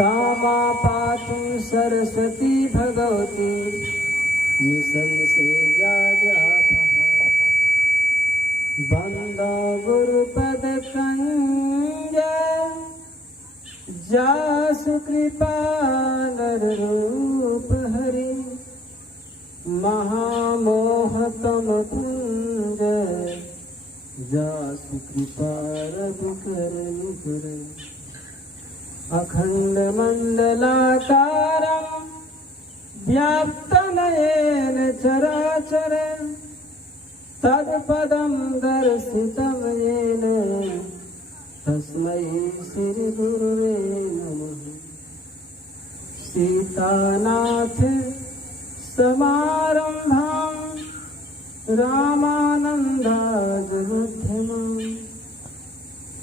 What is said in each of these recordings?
सामा पातु सरस्वती भगवती मिशन से बंदा गुरुपद कंज जासु कृपा नर रूप हरि महामोहतम पुंज जासु कृपा रघुकर निकर अखंड मंडलाकारं व्याप्तनयेन चराचर तत्पदं दर्शितं येन तस्मै श्री गुरुवे नमः। सीतानाथ समारंभां रामानन्दादिमध्यमाम्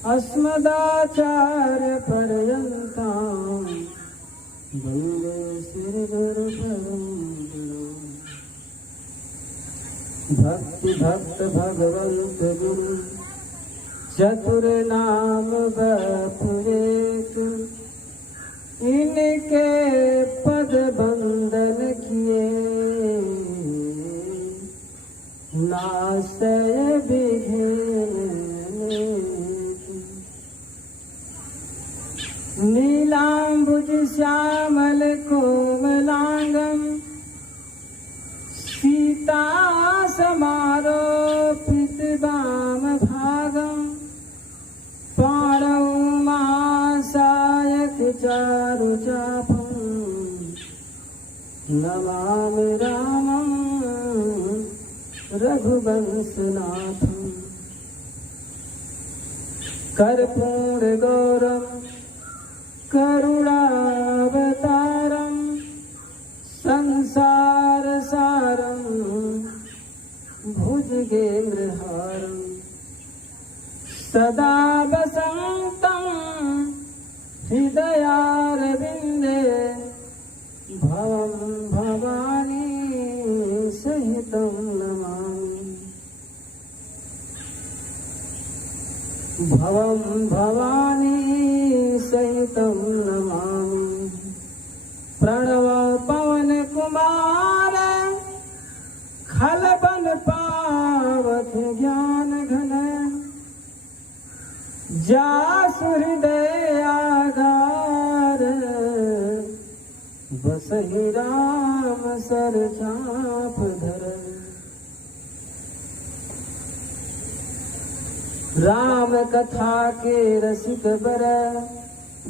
अस्मदाचार्यपर्यन्तां वन्दे श्रीगुरुपरम्पराम्। भक्ति भक्त भगवंत गुरु चतुर नाम बपुरेक इनके पद बंदन किए नासय बिघेने नीलांबुज श्यामल कोमलांगम सीता समारोपित वाम भागम पाणौ मासायक चारु चापं नमामि रामं रघुवंशनाथं। कर्पूर गौरम करुणावतारं संसार सारं भुजगेन्द्रहारं सदा वसन्तं हृदयारविन्दे भवं भवानी सहितं नमामि। भवं भवानी सहितं नमामि। प्रणव पवन कुमार खलबन पावक ज्ञान घन जासु हृदय आगार बसहि राम सर चाप धर। राम कथा के रसिक बर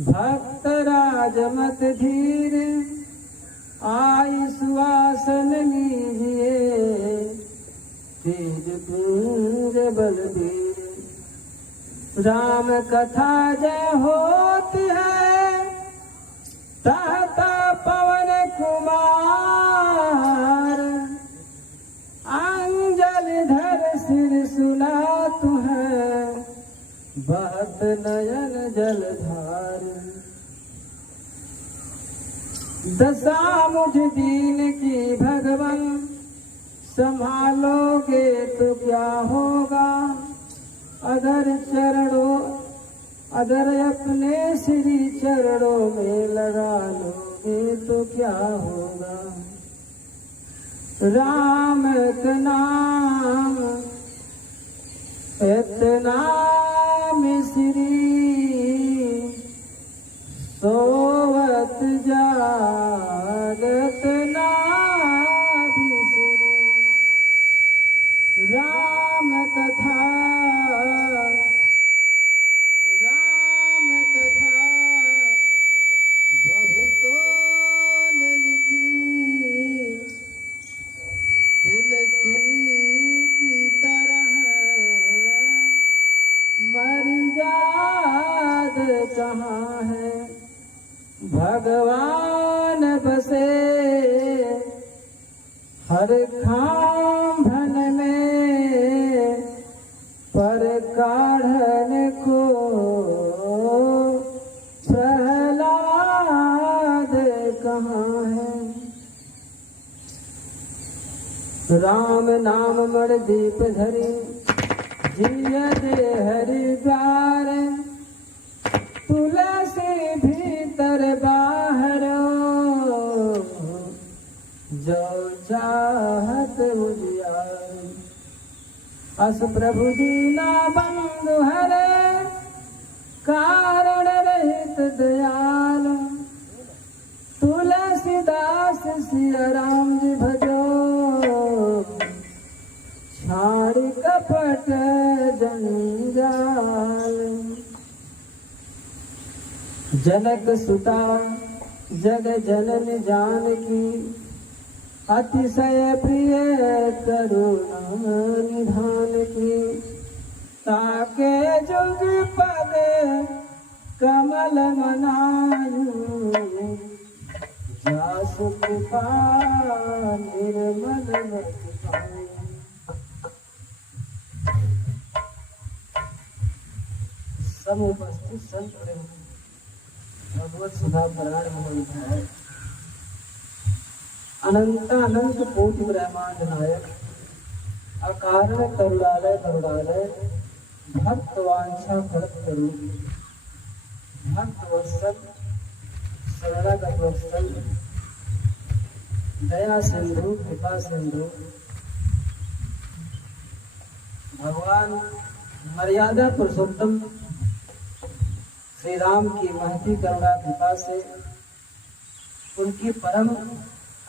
भक्त राजमत धीर आई सुवासन लीजिए तेज पुंज बलबीर। राम कथा जय होती है सहता पवन कुमार अंजलि धर सिर सुनात है बहत नयन जलधार। दशा मुझ दीन की भगवन संभालोगे तो क्या होगा अगर अपने श्री चरणों में लगा लोगे तो क्या होगा। राम का नाम इतना मिश्री सोवत जागत ना बिसरे। राम कथा बहुतों ने लिखी तुलसी की तरह मर्याद कहाँ है। भगवान बसे हर खांभन में पर काढ़न को प्रहलाद कहाँ है। राम नाम मण दीप धरे जिय दे हरि द्वार तुलसी भीतर बार अस प्रभु दीना बंधु हरे, कारण रहित दयाल। तुलसीदास सिया राम जी भजो, छाड़ कपट जंजाल। जनक सुता जग जनन जानकी, अतिशय प्रिय करुणा निधान की। ताके जुग पद कमल मनायु, जासु कृपा निर्मल मति पायु। सब उपस्थित संत भगवत सुधा परायण है। अनंत अनंत कोटि ब्रह्मांड नायक, अकारण करुणालय करुणालय, भक्त वांछा करत करू। भक्त वत्सल शरणागत वत्सल, दया सिंधु कृपा सिंधु। भगवान मर्यादा पुरुषोत्तम श्री राम की महती करुणा कृपा से, उनकी परम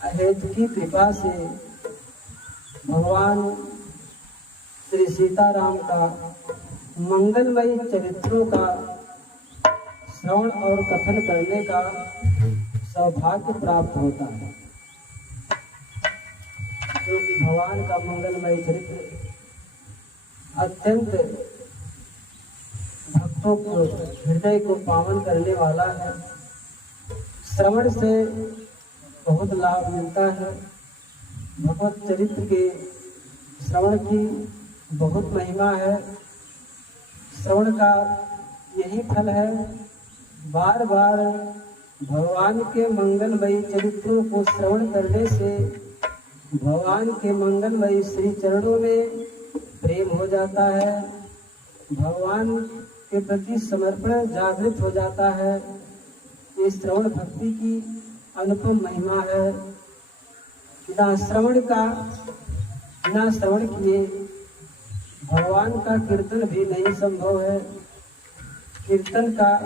अहेतुकी कृपा से भगवान श्री सीताराम का मंगलमयी चरित्रों का श्रवण और कथन करने का सौभाग्य प्राप्त होता है। क्योंकि भगवान का मंगलमयी चरित्र अत्यंत भक्तों को हृदय को पावन करने वाला है। श्रवण से बहुत लाभ मिलता है। भगवत चरित्र के श्रवण की बहुत महिमा है। श्रवण का यही फल है, बार बार भगवान के मंगलमयी चरित्रों को श्रवण करने से भगवान के मंगलमयी श्री चरणों में प्रेम हो जाता है, भगवान के प्रति समर्पण जागृत हो जाता है। ये श्रवण भक्ति की अनुपम महिमा है। बिना श्रवण किए भगवान का कीर्तन भी नहीं संभव है। कीर्तन का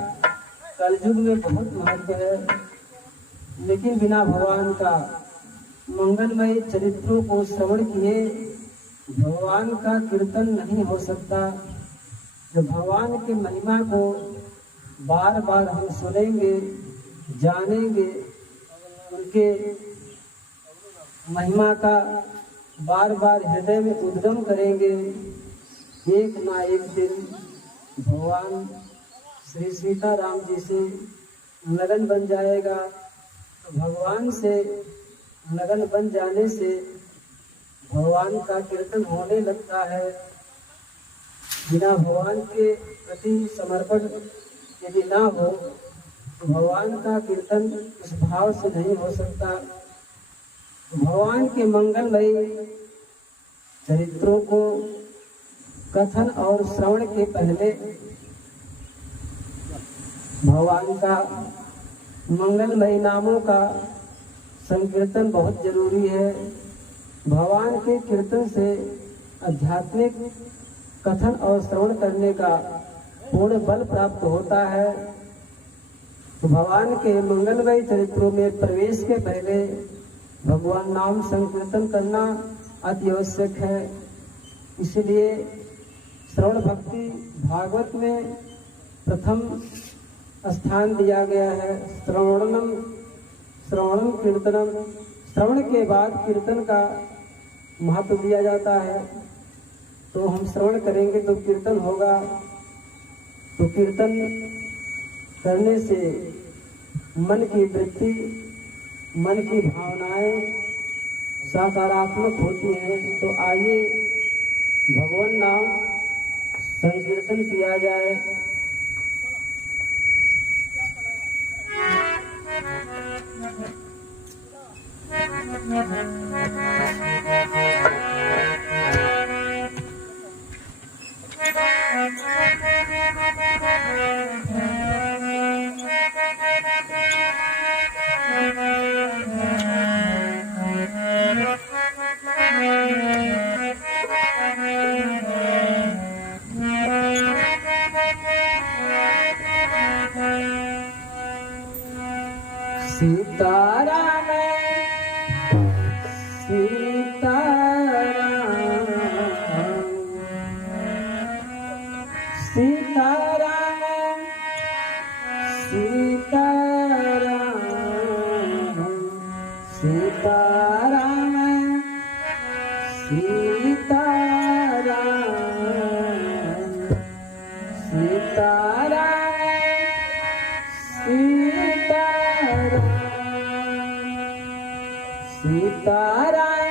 कलयुग में बहुत महत्व है, लेकिन बिना भगवान का मंगलमय चरित्रों को श्रवण किए भगवान का कीर्तन नहीं हो सकता। जब भगवान की महिमा को बार बार हम सुनेंगे, जानेंगे, उनके महिमा का बार बार हृदय में उद्गम करेंगे, एक ना एक दिन भगवान श्री सीताराम जी से लगन बन जाएगा। तो भगवान से लगन बन जाने से भगवान का कीर्तन होने लगता है। बिना भगवान के प्रति समर्पण यदि ना हो तो भगवान का कीर्तन इस भाव से नहीं हो सकता। भगवान के मंगलमय चरित्रों को कथन और श्रवण के पहले भगवान का मंगलमय नामों का संकीर्तन बहुत जरूरी है। भगवान के कीर्तन से आध्यात्मिक कथन और श्रवण करने का पूर्ण बल प्राप्त होता है। तो भगवान के मंगलमय चरित्रों में प्रवेश के पहले भगवान नाम संकीर्तन करना अति आवश्यक है। इसलिए श्रवण भक्ति भागवत में प्रथम स्थान दिया गया है। श्रवणम कीर्तनम, श्रवण के बाद कीर्तन का महत्व दिया जाता है। तो हम श्रवण करेंगे तो कीर्तन होगा। तो कीर्तन करने से मन की वृत्ति, मन की भावनाएं सकारात्मक होती हैं। तो आइए भगवान नाम संकीर्तन किया जाए। सीताराम सीताराम सीताराम सीताराम सीताराम सीताराम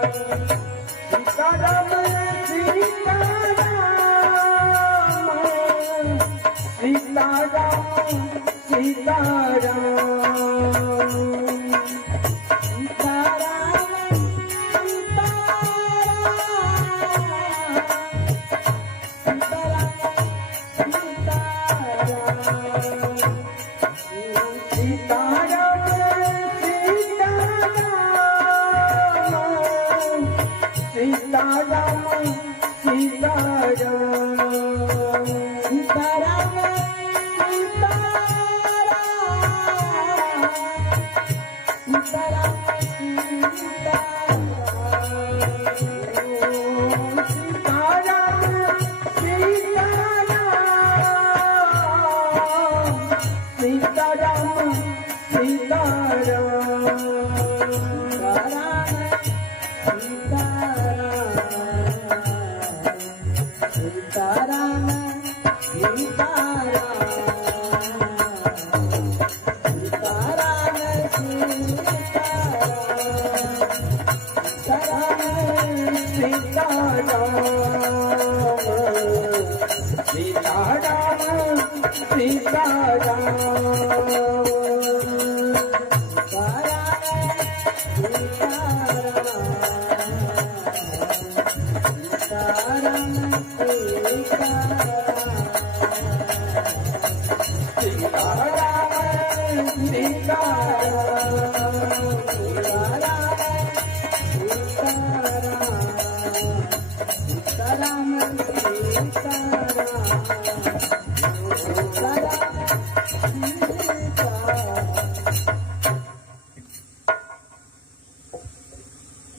सीताराम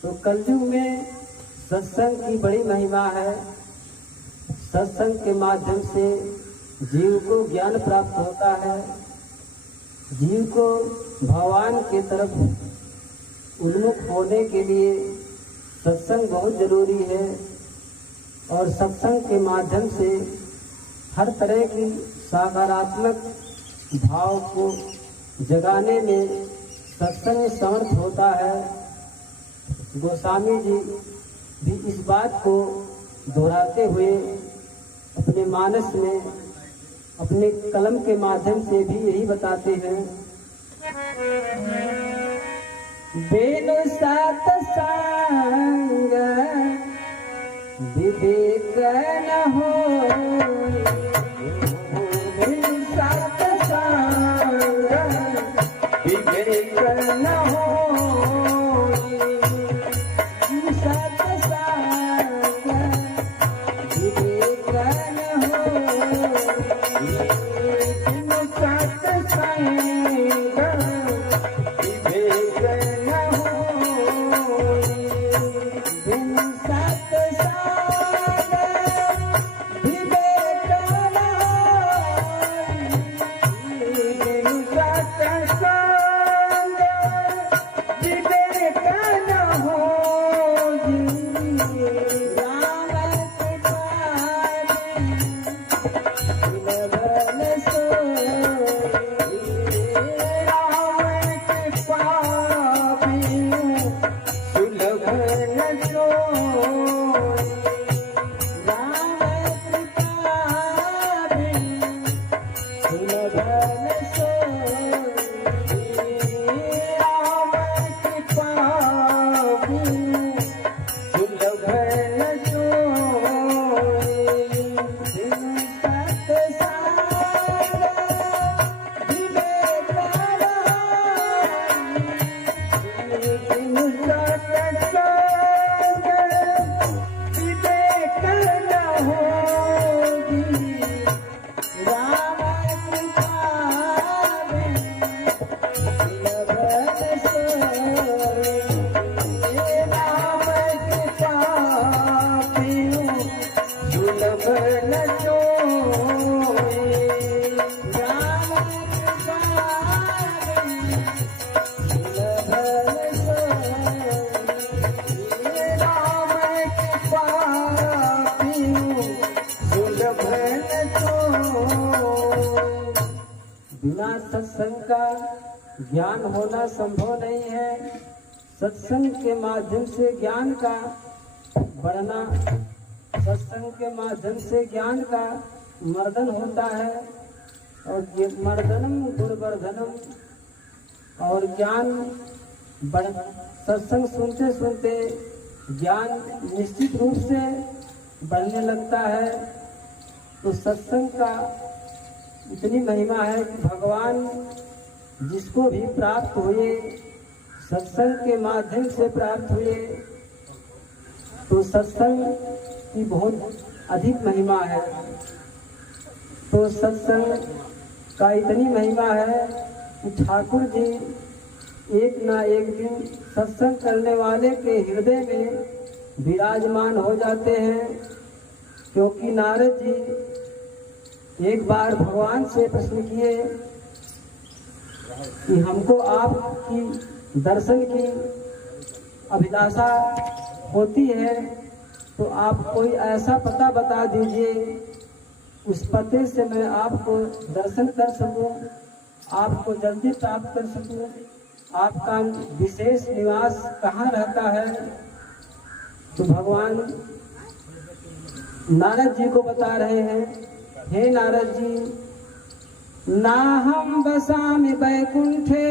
तो कलयुग में सत्संग की बड़ी महिमा है। सत्संग के माध्यम से जीव को ज्ञान प्राप्त होता है। जीव को भगवान के तरफ उन्मुख होने के लिए सत्संग बहुत जरूरी है। और सत्संग के माध्यम से हर तरह की सकारात्मक भाव को जगाने में सत्संग समर्थ होता है। गोस्वामी जी भी इस बात को दोहराते हुए अपने मानस में अपने कलम के माध्यम से भी यही बताते हैं। बेनु सत्संग विवेक न हो, बेनु सत्संग विवेक न हो, बिना सत्संग का ज्ञान होना संभव नहीं है। सत्संग के माध्यम से ज्ञान का बढ़ना, सत्संग के माध्यम से ज्ञान का मर्दन होता है और ये मर्दनम गुणवर्धनम, और ज्ञान बढ़, सत्संग सुनते सुनते ज्ञान निश्चित रूप से बढ़ने लगता है। तो सत्संग का इतनी महिमा है कि भगवान जिसको भी प्राप्त हुए, सत्संग के माध्यम से प्राप्त हुए, तो सत्संग की बहुत अधिक महिमा है। तो सत्संग का इतनी महिमा है कि ठाकुर जी एक ना एक दिन सत्संग करने वाले के हृदय में विराजमान हो जाते हैं। क्योंकि नारद जी एक बार भगवान से प्रश्न किए कि हमको आपकी दर्शन की अभिलाषा होती है, तो आप कोई ऐसा पता बता दीजिए, उस पते से मैं आपको दर्शन कर सकूं, आपको जल्दी प्राप्त कर सकूं। आपका विशेष निवास कहाँ रहता है? तो भगवान नारद जी को बता रहे हैं, हे नारद जी, नाहं वसामि वैकुंठे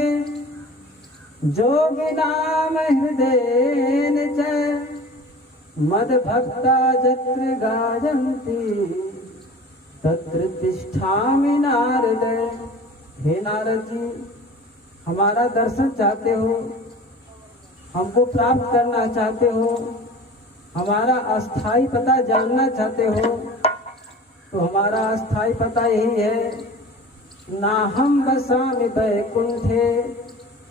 जोगिनाम हृदयेन च मद्भक्ता यत्र गायन्ति तत्र तिष्ठामि नारद। हे नारद जी, हमारा दर्शन चाहते हो, हमको प्राप्त करना चाहते हो, हमारा अस्थाई पता जानना चाहते हो, तो हमारा अस्थाई पता यही है, ना हम वसामि वैकुंठे,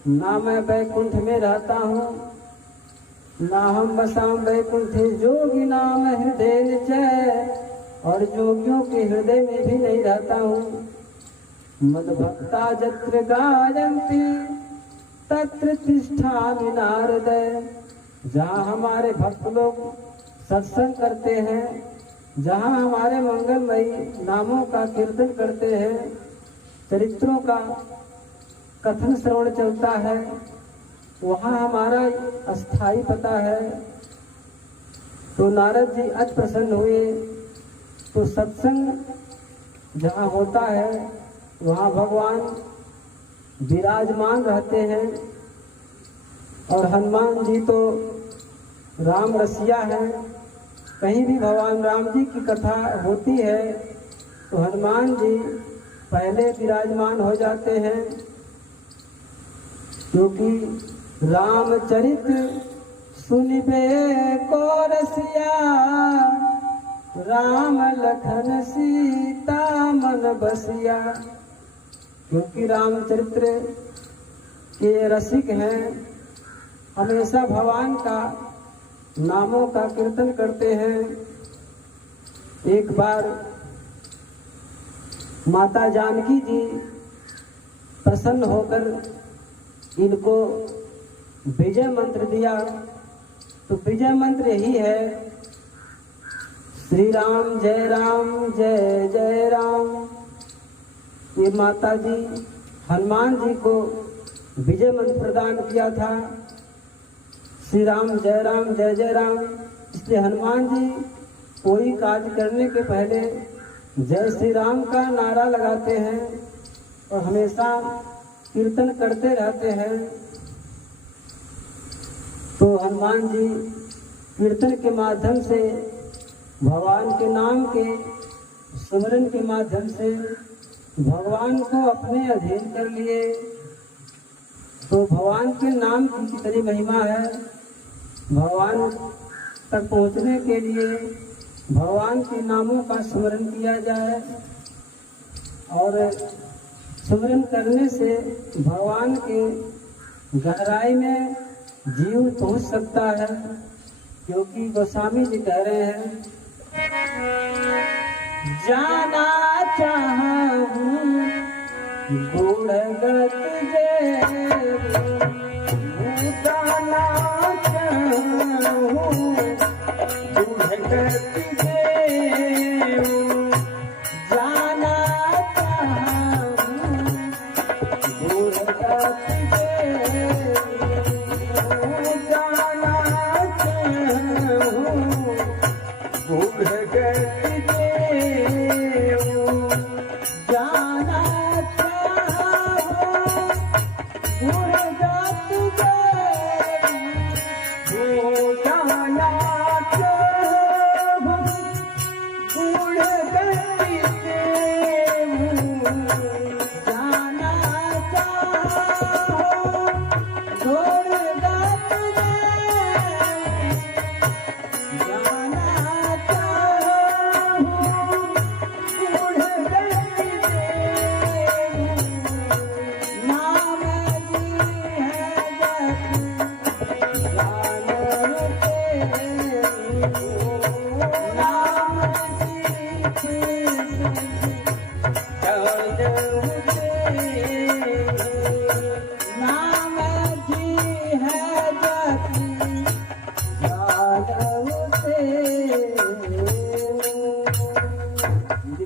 ना मैं वैकुंठ में रहता हूँ, ना हम वसामि वैकुंठे जोगी नाम हृदय च, और जोगियों के हृदय में भी नहीं रहता हूँ। मद्भक्ता यत्र गायन्ति तत्र तिष्ठामि नारद। जहाँ हमारे भक्त लोग सत्संग करते हैं, जहाँ हमारे मंगलमयी नामों का कीर्तन करते हैं, चरित्रों का कथन श्रवण चलता है, वहाँ हमारा अस्थाई पता है। तो नारद जी अति प्रसन्न हुए। तो सत्संग जहाँ होता है वहाँ भगवान विराजमान रहते हैं। और हनुमान जी तो राम रसिया हैं, कहीं भी भगवान राम जी की कथा होती है तो हनुमान जी पहले विराजमान हो जाते हैं। क्योंकि रामचरित्र सुनिबे को रसिया, राम लखन सीता मन बसिया। क्योंकि रामचरित्र के रसिक हैं, हमेशा भगवान का नामों का कीर्तन करते हैं। एक बार माता जानकी जी प्रसन्न होकर इनको विजय मंत्र दिया। तो विजय मंत्र यही है, श्री राम जय जय राम। ये माता जी हनुमान जी को विजय मंत्र प्रदान किया था, श्री राम जय जय राम। इसलिए हनुमान जी कोई कार्य करने के पहले जय श्री राम का नारा लगाते हैं और हमेशा कीर्तन करते रहते हैं। तो हनुमान जी कीर्तन के माध्यम से, भगवान के नाम के स्मरण के माध्यम से भगवान को अपने अधीन कर लिए। तो भगवान के नाम की कितनी महिमा है। भगवान तक पहुंचने के लिए भगवान के नामों का स्मरण किया जाए, और स्मरण करने से भगवान के गहराई में जीव पहुंच सकता है। क्योंकि गोस्वामी जी कह रहे हैं, जाना चाहूं गुणगत जाना चाहूं गुणगत जाना चाहूं गुणगत बूढ़ गति देव जाना चाहो बूढ़ गति देव हो जाना चाहो बूढ़ गति देव जाना चाहो बूढ़ गति देव जाना चाहो बूढ़ गति देव नाम जी है जग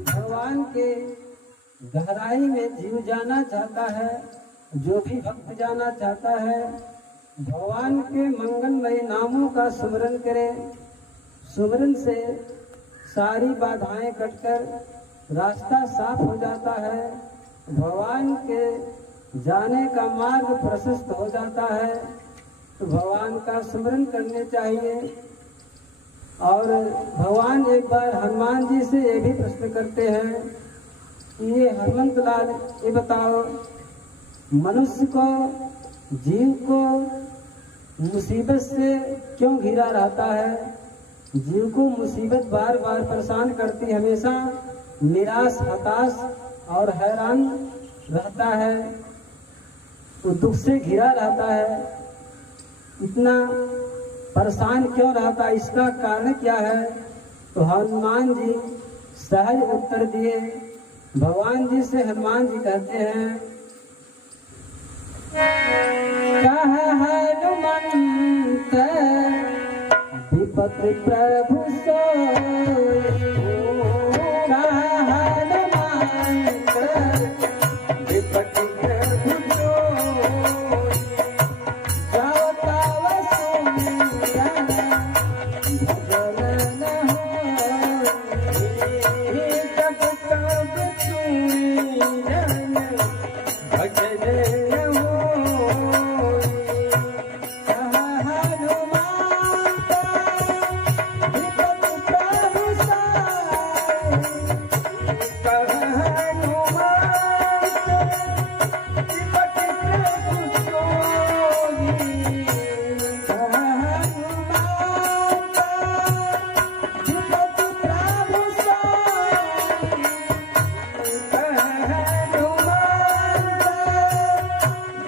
भगवान के गहराई में जीव जाना चाहता है, जो भी भक्त जाना चाहता है, भगवान के मंगलमय नामों का सुमिरन करे। सुमिरन से सारी बाधाएं कटकर रास्ता साफ हो जाता है, भगवान के जाने का मार्ग प्रशस्त हो जाता है। तो भगवान का सुमिरन करने चाहिए। और भगवान एक बार हनुमान जी से ये भी प्रश्न करते हैं कि ये हनुमंत लाल, ये बताओ मनुष्य को, जीव को मुसीबत से क्यों घिरा रहता है? जीव को मुसीबत बार बार परेशान करती, हमेशा निराश, हताश और हैरान रहता है, वो दुख से घिरा रहता है। इतना परेशान क्यों रहता है, इसका कारण क्या है? तो हनुमान जी सहज उत्तर दिए। भगवान जी से हनुमान जी कहते हैं, कह हनुमंत विपत्ति प्रभु सोई, कह हनुमंत विपत्ति प्रभु सोई, जाओ तव सुमिरन भजन न होई, जग तब सुमिरन भजन न होई। कह हनुमंत विपत्ति प्रभु सोई, कह हनुमंत विपत्ति प्रभु सोई, कह हनुमंत विपत्ति प्रभु सोई, कह हनुमंत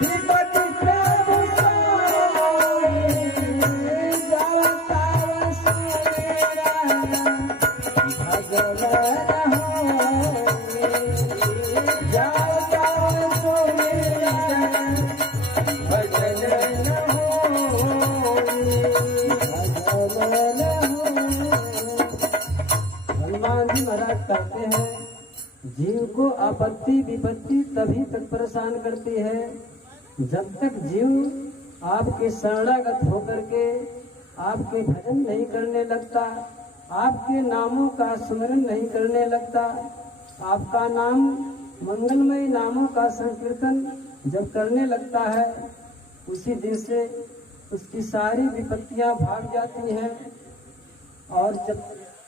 विपत्ति प्रभु सोई, जाओ तव सुमिरन भजन न होई, जाओ तव सुमिरन भजन न होई। भजन न होई। हनुमान जी महाराज कहते हैं, जीव को आपत्ति विपत्ति तभी तक परेशान करती है जब तक जीव आपके शरणागत होकर के आपके भजन नहीं करने लगता, आपके नामों का स्मरण नहीं करने लगता। आपका नाम, मंगलमय नामों का संकीर्तन जब करने लगता है, उसी दिन से उसकी सारी विपत्तियां भाग जाती हैं। और जब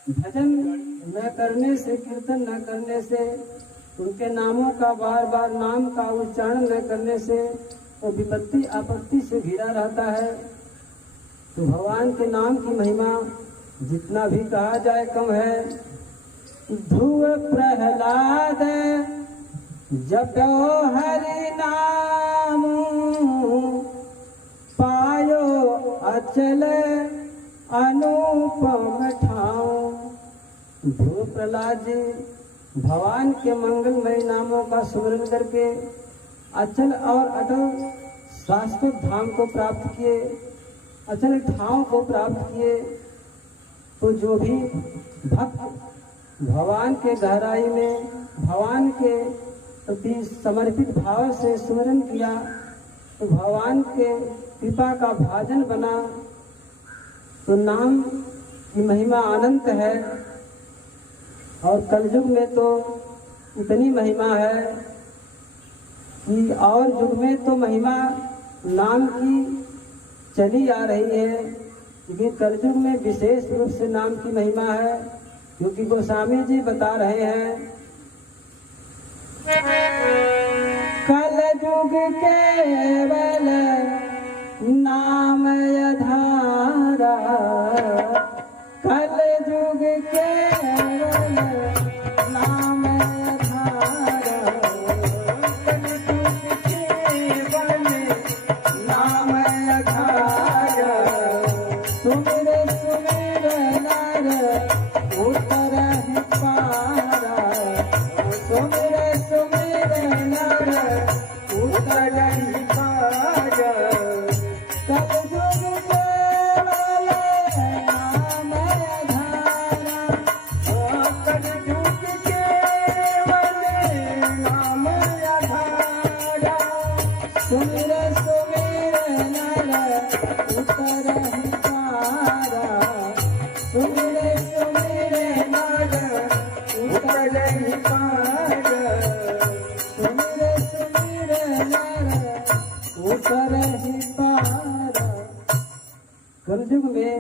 भजन न करने से, कीर्तन न करने से, उनके नामों का बार बार नाम का उच्चारण न करने से वो विपत्ति आपत्ति से घिरा रहता है। तो भगवान के नाम की महिमा जितना भी कहा जाए कम है। ध्रुव प्रहलाद जपो हरि नाम, पायो अचल अनुपम ठाव। ध्रुव प्रहलाद जी भगवान के मंगलमय नामों का सुमिरन करके अचल और अटल शाश्वत धाम को प्राप्त किए, अचल ठाव को प्राप्त किए। तो जो भी भक्त भगवान के गहराई में भगवान के प्रति समर्पित भाव से सुमिरन किया, तो भगवान के कृपा का भाजन बना, तो नाम की महिमा अनंत है और कलयुग में तो इतनी महिमा है कि और युग में तो महिमा नाम की चली आ रही है, लेकिन कलयुग में विशेष रूप से नाम की महिमा है, क्योंकि गोस्वामी जी बता रहे हैं कलयुग केवल नाम आधारा, कलयुग केवल नाम आधारा, कलयुग केवल नाम आधारा, सुमिर सुमिर नर उतरहि पारा, सुमिर सुमिर नर उतरहि पारा, कलयुग केवल नाम आधारा, कलयुग केवल नाम आधारा, सुमिर सुमिर नर उतरहि पारा, सुमिर सुमिर नर उतरहि पारा, सुमिर सुमिर नर उतरहि पारा। कलयुग में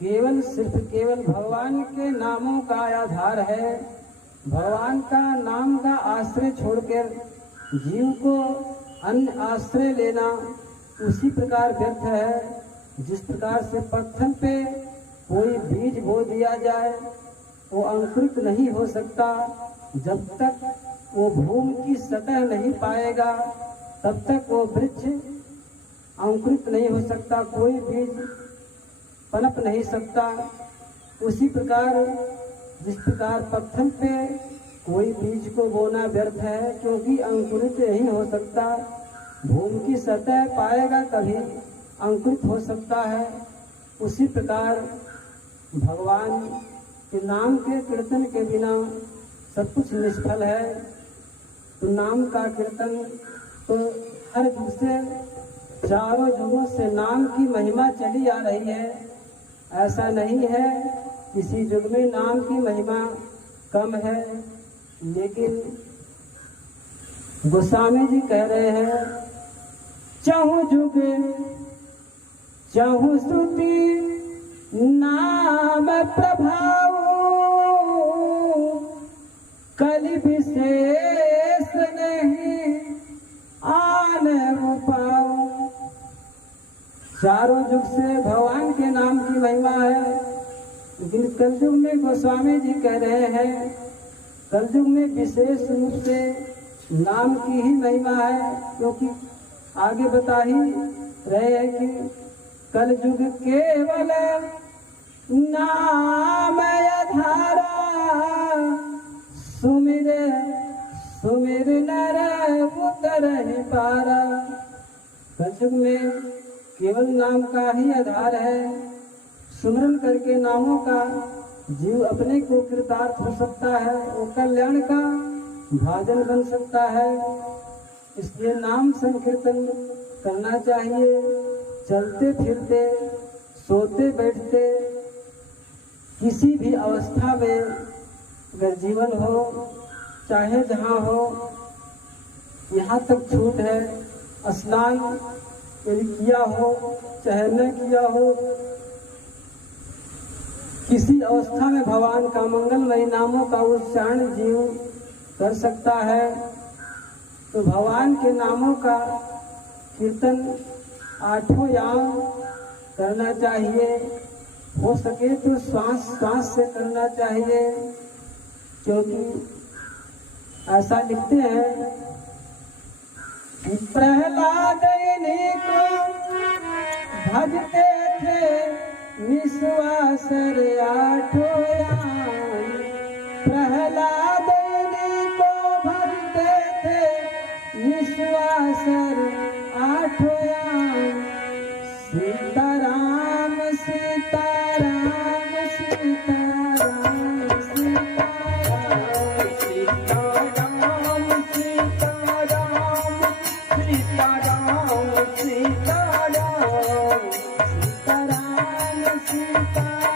केवल सिर्फ केवल भगवान के नामों का आधार है। भगवान का नाम का आश्रय छोड़कर जीव को अन्य आश्रय लेना उसी प्रकार व्यर्थ है जिस प्रकार से पत्थर पे कोई बीज बो दिया जाए वो अंकुरित नहीं हो सकता। जब तक वो भूमि की सतह नहीं पाएगा तब तक वो वृक्ष अंकुरित नहीं हो सकता, कोई बीज पनप नहीं सकता। उसी प्रकार जिस प्रकार पत्थर पे कोई बीज को बोना व्यर्थ है क्योंकि अंकुरित नहीं हो सकता, भूमि की सतह पाएगा तभी अंकुरित हो सकता है। उसी प्रकार भगवान के नाम के कीर्तन के बिना सब कुछ निष्फल है। तो नाम का कीर्तन तो हर युग से चारों युगों से नाम की महिमा चली आ रही है। ऐसा नहीं है किसी युग में नाम की महिमा कम है, लेकिन गोस्वामी जी कह रहे हैं चहु युग चहु स्तुति नाम प्रभाव, कलि विशेष नहीं आन पाओ। चारों युग से भगवान के नाम की महिमा है, लेकिन कलयुग में गोस्वामी जी कह रहे हैं कलयुग में विशेष रूप से नाम की ही महिमा है, क्योंकि आगे बता ही रहे हैं कि कलयुग केवल नाम आधारा, सुमिर सुमिर नर उतरहि पारा। कलयुग में केवल नाम का ही आधार है। सुमरन करके नामों का जीव अपने को कृतार्थ हो सकता है, वो कल्याण का भाजन बन सकता है। इसलिए नाम संकीर्तन करना चाहिए। चलते फिरते सोते बैठते किसी भी अवस्था में अगर जीवन हो चाहे जहाँ हो, यहाँ तक छूट है। स्नान यदि किया हो चाहे न किया हो, किसी अवस्था में भगवान का मंगलमय नामों का उच्चारण जीव कर सकता है। तो भगवान के नामों का कीर्तन आठों याम करना चाहिए। हो सके तो श्वास श्वास से करना चाहिए, क्योंकि ऐसा लिखते हैं कि प्रहलाद इन्हीं को भजते थे निश्वास रे आठों याम। प्रहलाद इन्हीं को भजते थे निश्वास रे आठों याम। सीताराम सीताराम सीताराम सीताराम सीताराम सीताराम सीताराम सीताराम सीताराम सीताराम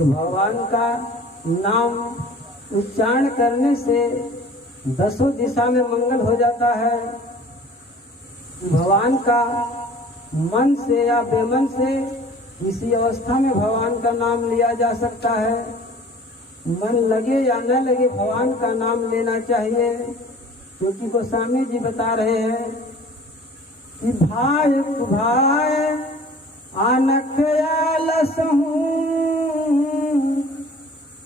तो भगवान का नाम उच्चारण करने से 10 दिशा में मंगल हो जाता है। भगवान का मन से या बेमन से किसी अवस्था में भगवान का नाम लिया जा सकता है। मन लगे या न लगे भगवान का नाम लेना चाहिए, क्योंकि गोस्वामी जी बता रहे हैं कि भाई भाई आनखया लसहूं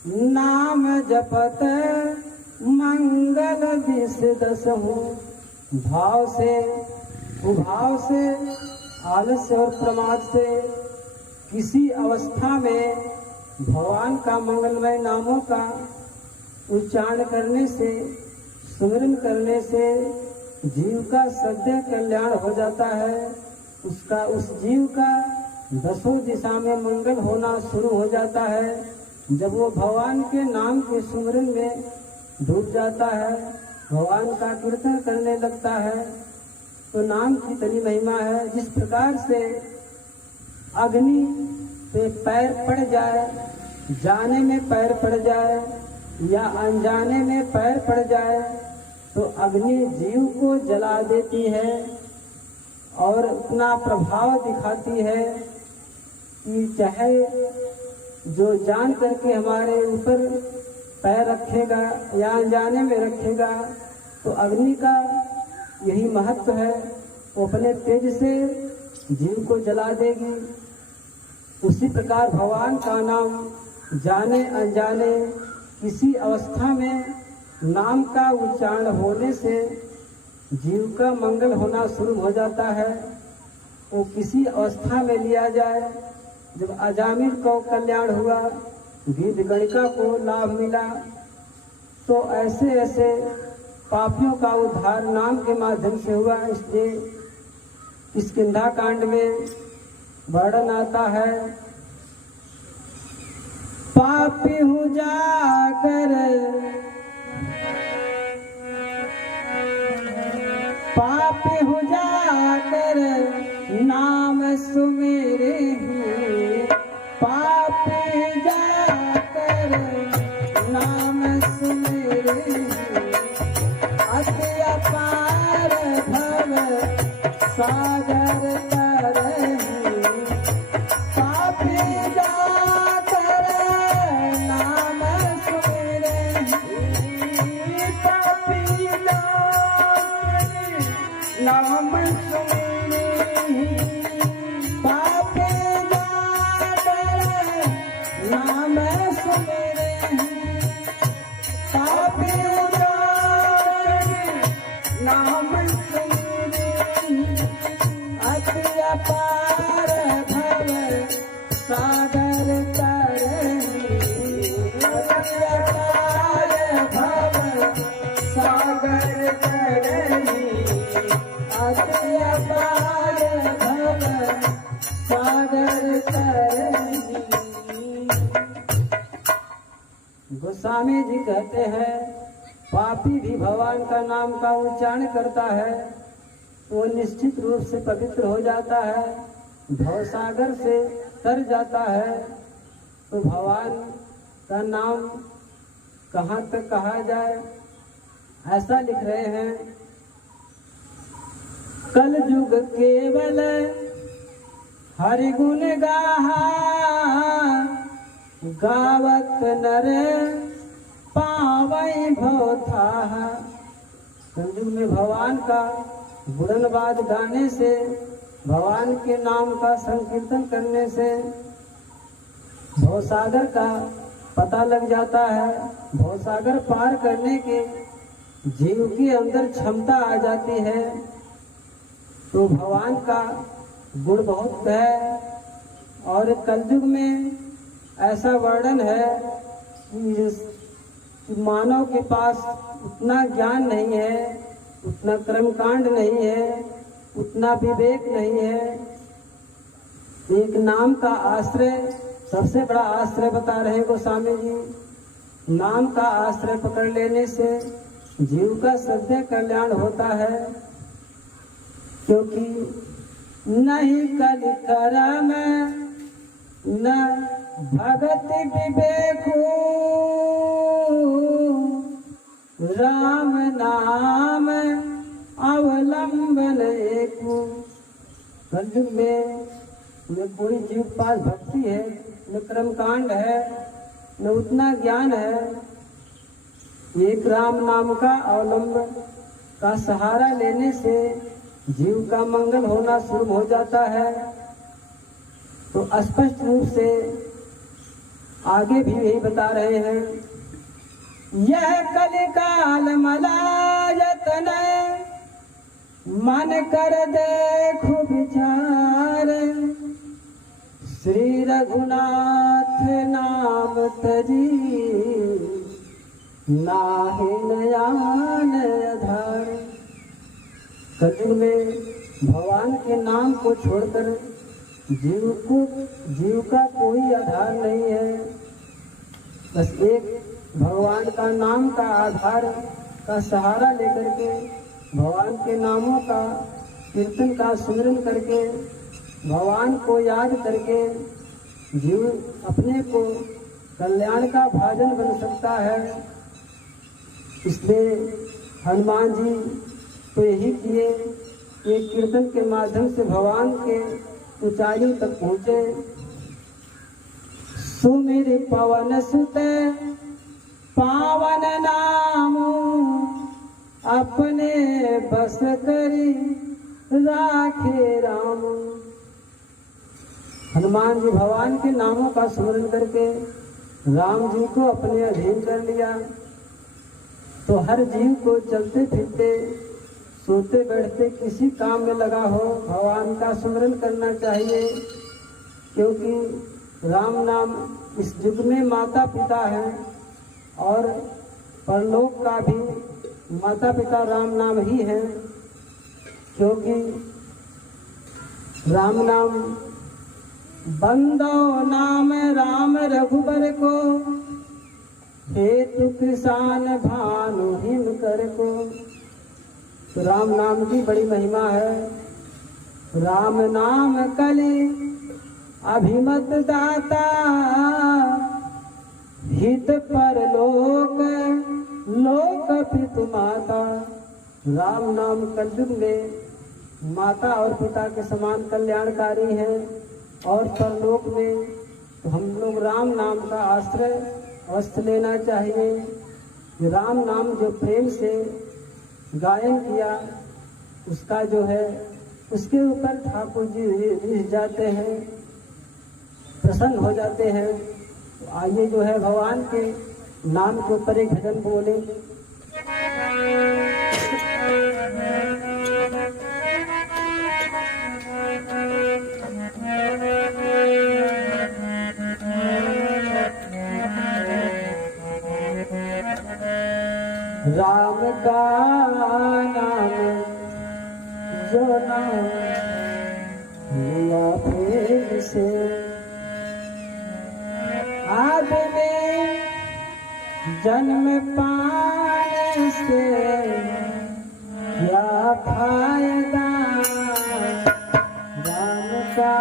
नाम जपत मंगल विषदसहूं। भाव से, उभाव से, आलस्य और प्रमाद से किसी अवस्था में भगवान का मंगलमय नामों का उच्चारण करने से, सुमिरन करने से जीव का सद्य कल्याण हो जाता है। उस जीव का 10 दिशा में मंगल होना शुरू हो जाता है। जब वो भगवान के नाम के सुमिरन में डूब जाता है, भगवान का कीर्तन करने लगता है, तो नाम की तनी महिमा है। जिस प्रकार से अग्नि पे पैर पड़ जाए, जाने में पैर पड़ जाए या अनजाने में पैर पड़ जाए, तो अग्नि जीव को जला देती है और अपना प्रभाव दिखाती है कि चाहे जो जान करके हमारे ऊपर पैर रखेगा या अनजाने में रखेगा, तो अग्नि का यही महत्व है, वो अपने तेज से जीव को जला देगी। उसी प्रकार भगवान का नाम जाने अनजाने किसी अवस्था में नाम का उच्चारण होने से जीव का मंगल होना शुरू हो जाता है। वो किसी अवस्था में लिया जाए, जब अजामिल को कल्याण हुआ, गीतगणिका को लाभ मिला, तो ऐसे ऐसे पापियों का उद्धार नाम के माध्यम से हुआ। इसलिए इस किंधा कांड में वर्णन आता है, पापी हूँ जाकर नाम सुमेरे हूँ, पापी जाकर नाम सुमेरे हूँ, अति अपार भव सागर तरहूँ, पापी जाकर नाम सुमेरे हूँ, पापी जाकर नाम सुमेरे हूँ, पापी जाकर नाम सुमेरे हूँ, पापी जाकर नाम सुमेरे हूँ, अति अपार भव सागर तरहूँ, अति अपार भव सागर तरही, अति अपार भव सागर तरहूँ। गोस्वामी जी कहते हैं, पापी भी भगवान का नाम का उच्चारण करता है तो वो निश्चित रूप से पवित्र हो जाता है, भवसागर से तर जाता है। तो भगवान का नाम कहाँ तक कहा जाए, ऐसा लिख रहे हैं, कल युग केवल हरि गुण गाहा, गावत नर पावई भवथाहा। कलयुग में भगवान का गुणनवाद गाने से, भगवान के नाम का संकीर्तन करने से भवसागर का पता लग जाता है। भवसागर पार करने के जीव के अंदर क्षमता आ जाती है। तो भगवान का गुण बहुत है। और कलयुग में ऐसा वर्णन है कि मानव के पास उतना ज्ञान नहीं है, उतना कर्मकांड नहीं है, उतना विवेक नहीं है। एक नाम का आश्रय सबसे बड़ा आश्रय बता रहे गोस्वामी जी। नाम का आश्रय पकड़ लेने से जीव का सद्य कल्याण होता है, क्योंकि नहीं कल कर्म न भगत विवेकु राम नाम अवलंबन एकु। कलयुग में न कोई जीव के पास भक्ति है, न कर्म कांड है, न उतना ज्ञान है। एक राम नाम का अवलंबन का सहारा लेने से जीव का मंगल होना शुरू हो जाता है। तो स्पष्ट रूप से आगे भी यही बता रहे हैं, यह कलिकाल मलायतन मन कर देखो विचार। श्री रघुनाथ नाम तजी नाहि नयान आधार। कलयुग में भगवान के नाम को छोड़कर जीव का कोई आधार नहीं है। बस एक भगवान का नाम का आधार का सहारा लेकर के भगवान के नामों का कीर्तन का सुमिरन करके भगवान को याद करके जीव अपने को कल्याण का भाजन बन सकता है। इसलिए हनुमान जी तो यही किए कि कीर्तन के माध्यम से भगवान के ऊंचाइयों तक पहुँचे। सुमिर पवन सुत पावन नाम अपने बस करी राखे राम। हनुमान जी भगवान के नामों का स्मरण करके राम जी को अपने अधीन कर लिया। तो हर जीव को चलते फिरते सोते बैठते किसी काम में लगा हो भगवान का स्मरण करना चाहिए, क्योंकि राम नाम इस युग में माता पिता है और परलोक का भी माता पिता राम नाम ही है। क्योंकि राम नाम बंदो नाम राम रघुबर को हेतु किसान भानु हिम कर को। तो राम नाम की बड़ी महिमा है। राम नाम कली अभिमत दाता हित पर लोक लोक पितु माता। राम नाम कलयुग में माता और पिता के समान कल्याणकारी है और परलोक में तो हम लोग राम नाम का आश्रय अवश्य लेना चाहिए। राम नाम जो प्रेम से गायन किया उसका जो है उसके ऊपर ठाकुर जी रिझ जाते हैं, प्रसन्न हो जाते हैं। तो आइए जो है भगवान के नाम के ऊपर एक भजन बोले। राम का नाम जो नाम लिया प्रेम से आदमी जन्म पाने से क्या फायदा। राम का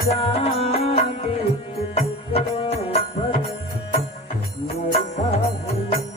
चांदी के टुकड़ों पर मरता हूँ।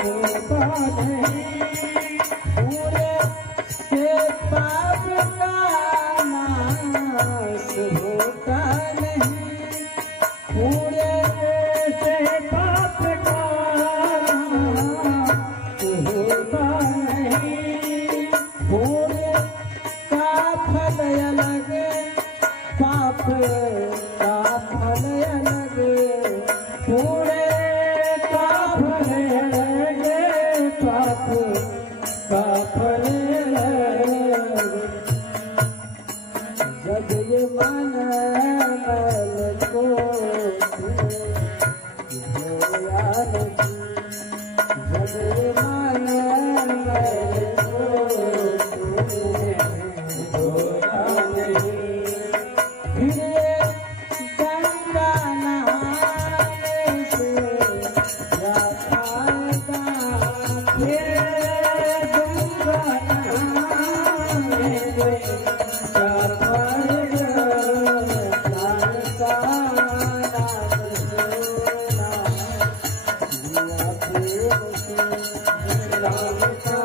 होता नहीं, पूरे से पाप का नाश होता नहीं, पूरे से पाप का होता नहीं, पूरे का फल अलग, पाप का फल अलग, पूरे का फल अलग, पाप का फल अलग। जब ये मन मल को धोया नहीं, जब ये मन मल को धोया नहीं, फिर ये गंगा नहाने से क्या फायदा, ये गंगा नहाने से क्या फायदा, प्राण का नाम सोना, दिया प्रेम से राम का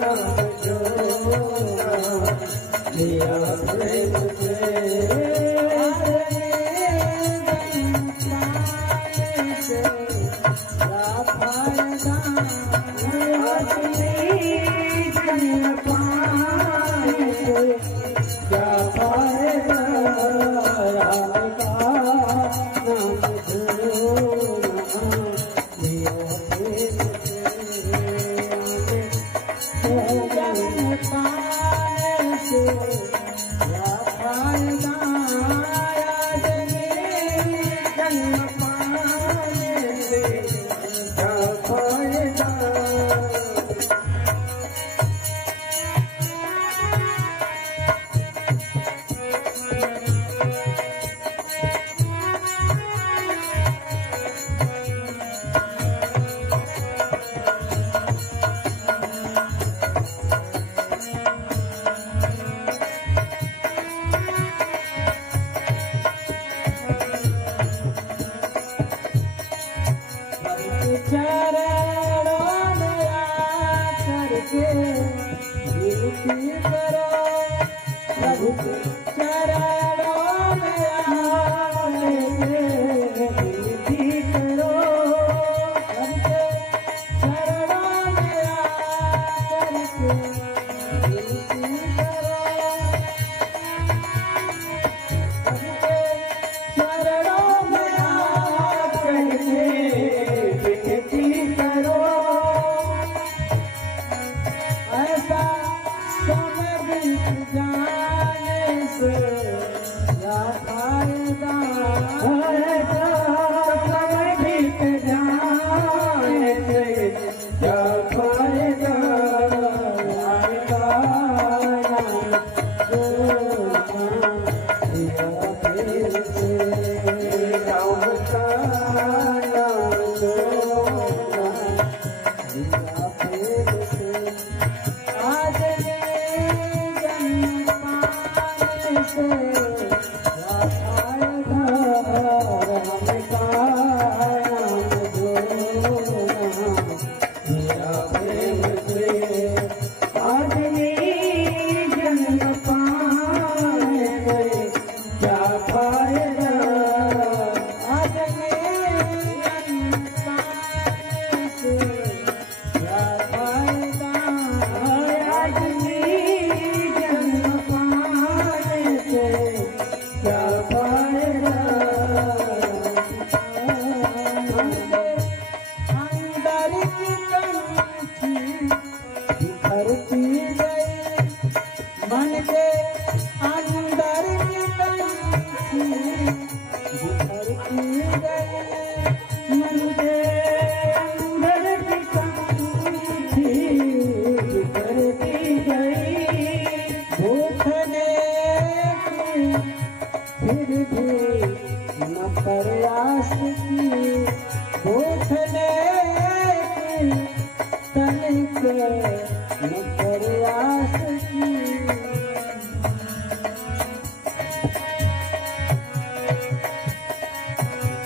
नाम जोड़ा, लिया प्रेम से। क्या फायदा, राम का नाम जोड़ा, लिया प्रेम से। जन्म पाने से क्या फायदा। चरणों में आकर के विनती करो, प्रभु के चरणों में आकर के विनती करो, प्रभु के चरणों में आकर के विनती करो, प्रभु के चरणों में आकर के विनती करो। ऐसा समय बीत जाने से क्या फायदा, ऐसा समय बीत जाने से क्या फायदा, राम का नाम जोड़ा, दिया प्रेम से, राम का नाम जोड़ा, दिया प्रेम से। आज ये जन्म पाने से क्या फायदा, राम का नाम जोड़ा, दिया प्रेम से। आदमी जन्म पाने से क्या फायदा, आज ये जन्म पाने से क्या फायदा, आदमी जन्म पाने से क्या फायदा। अंदर की कंठी बिखरती गई, मन के अंदर की कंठी बिखरती गई, मन के अंदर की कंठी बिखरती गई, भूखने की फिर भी न प्रयास की, भूखने की तनिक न प्रयास की,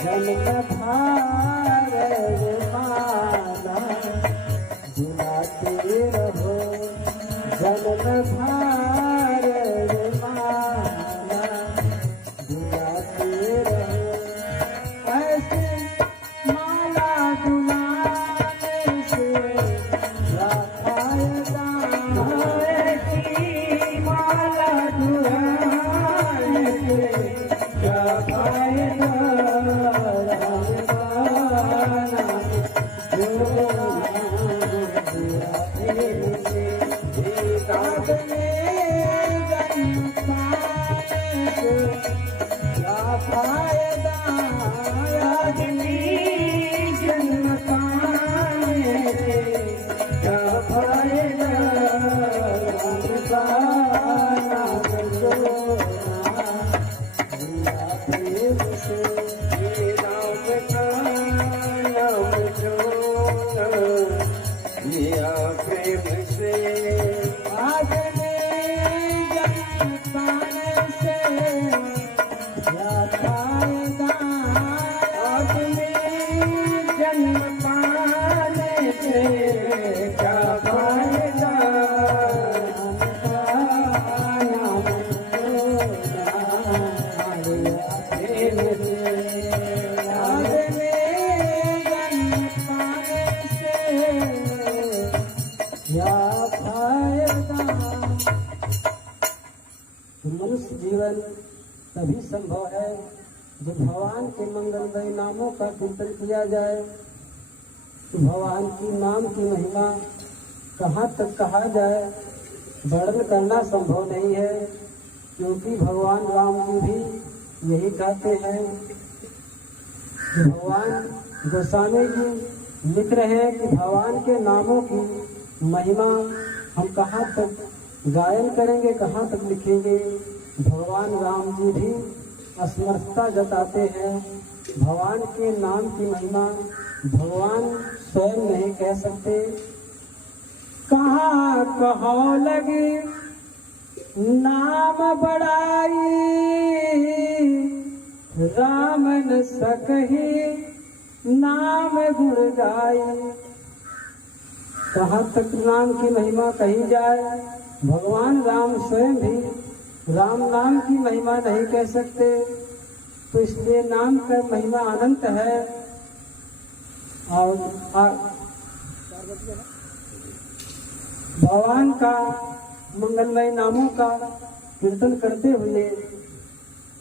जन्म भारत माँ दुलारे से क्या फायदा ऐसी माला दुलारे से क्या फायदा मनुष्य जीवन तभी संभव है जब भगवान के मंगलमय नामों का कीर्तन किया जाए। तो भगवान की नाम की महिमा कहाँ तक कहा जाए, वर्णन करना संभव नहीं है, क्योंकि भगवान राम जी भी यही कहते हैं। भगवान गोस्वामी जी लिख रहे हैं कि भगवान के नामों की महिमा हम कहाँ तक गायन करेंगे, कहाँ तक लिखेंगे। भगवान राम जी भी असमर्थता जताते हैं। भगवान के नाम की महिमा भगवान स्वयं नहीं कह सकते। कहाँ कहो लगी नाम बड़ाई, राम न सकही नाम गुण गाई। कहाँ तक नाम की महिमा कही जाए। भगवान राम स्वयं भी राम नाम की महिमा नहीं कह सकते, तो इसलिए नाम का महिमा अनंत है। और भगवान का मंगलमय नामों का कीर्तन करते हुए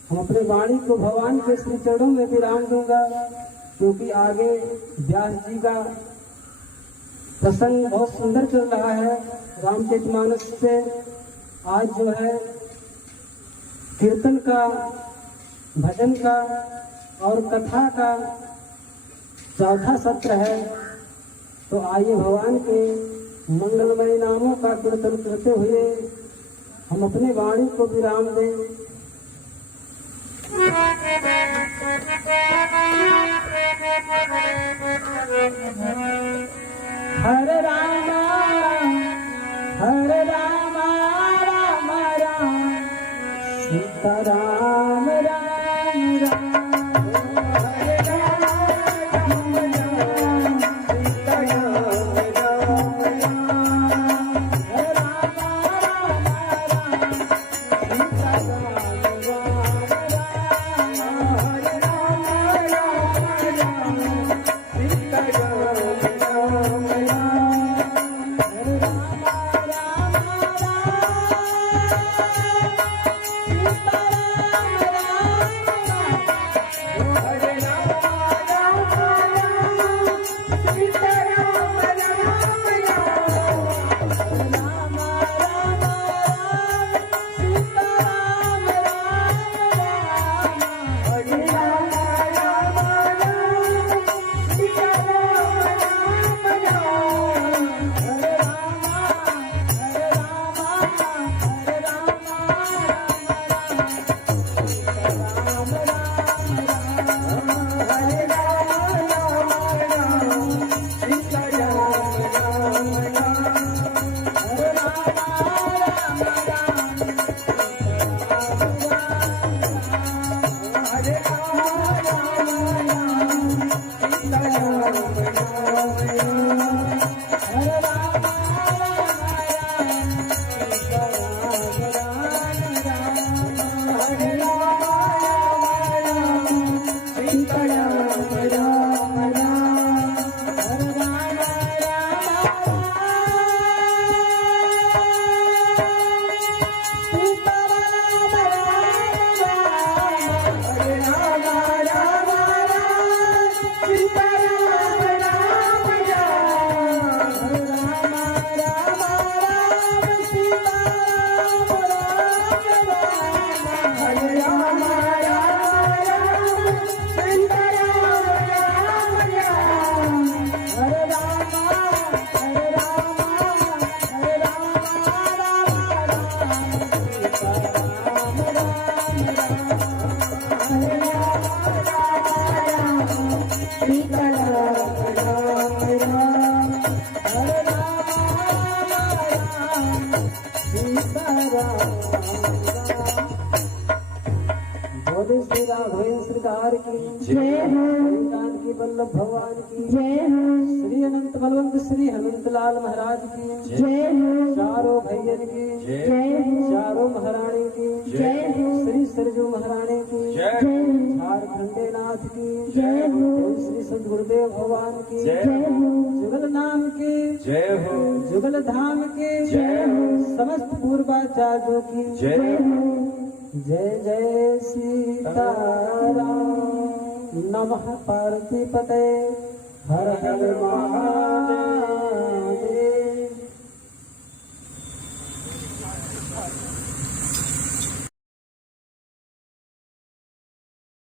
हम अपने वाणी को भगवान के श्री चरणों में विराम दूंगा, क्योंकि आगे व्यास जी का प्रसंग बहुत सुंदर चल रहा है। रामचरितमानस से आज जो है कीर्तन का, भजन का और कथा का चौथा सत्र है। तो आइए भगवान के मंगलमय नामों का कीर्तन करते हुए हम अपने वाणी को विराम दें। हरे राम राम राम सीता राम राम राम। हरे राम राम सीता राम राम राम। हरे राम राम सीता राम राम राम। हरे राम राम सीता राम राम राम। वल्लभ भगवान की जय हो श्री अनंत बलवंत श्री हनुमत लाल महाराज की जय हो चारों भैयन की जय हो चारों महारानी की जय हो श्री सरजू महारानी की जय हो झारखंडे नाथ की जय हो श्री संत गुरुदेव भगवान की जय हो जुगल नाम की जय हो जुगल धाम की जय हो समस्त पूर्वाचार्यों की जय हो जय जय सीताराम नमः पार्वती पते हर हर महादेव।